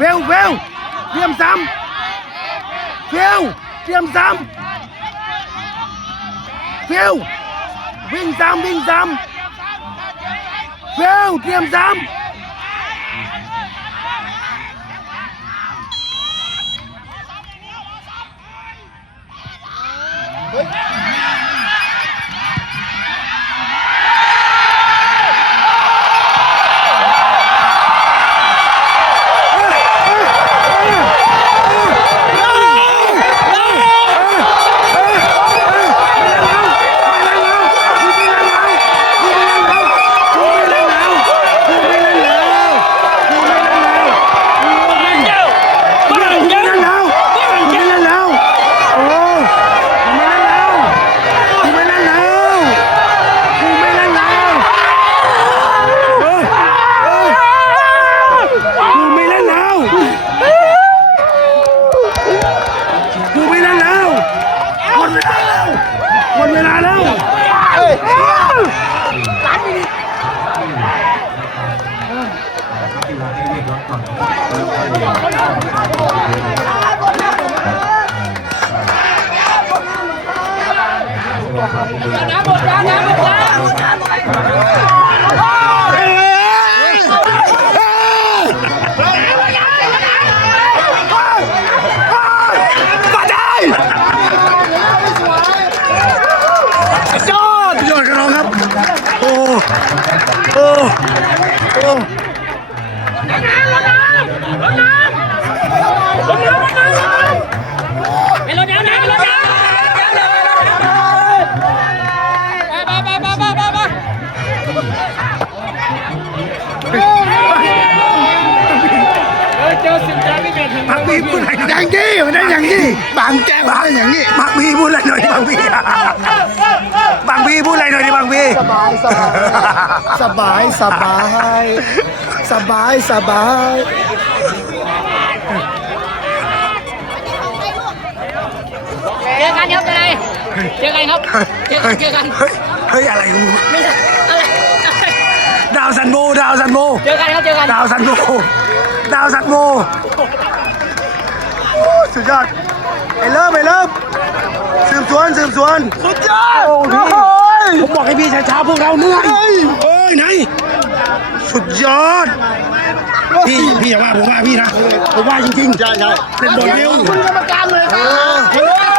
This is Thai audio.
เฟลเตรียมซ้ำเฟลเตรียมซ้ำเฟลวิ่งซ้ำเฟลเตรียมซ้ำหมดเวลาแล้วยอดกระรองครับโอ้เจอสิ่งที่ไม่เป็น บางพีพูดอะไรอย่างนี้มันได้อย่างนี้บางแก้วได้อย่างนี้บางพีพูดอะไรหน่อยบางพีพูดอะไรหน่อยดิบางพีสบายเจอกันครับอะไรเจอกันครับเจอกันเฮ้ยอะไรกูไม่ใช่อะไรดาวซันโบเจอกันครับเจอกันดาวซันโบสุดยอดไอ้เริ่มสืบสวนสุดยอดผมบอกให้พี่ช้าๆพวกเราเหนื่อยไหนสุดยอดพี่อย่าว่าผมว่าพี่นะผมว่าจริงๆใช่เป็นบทเร็วคุณกรรมการเลยครับ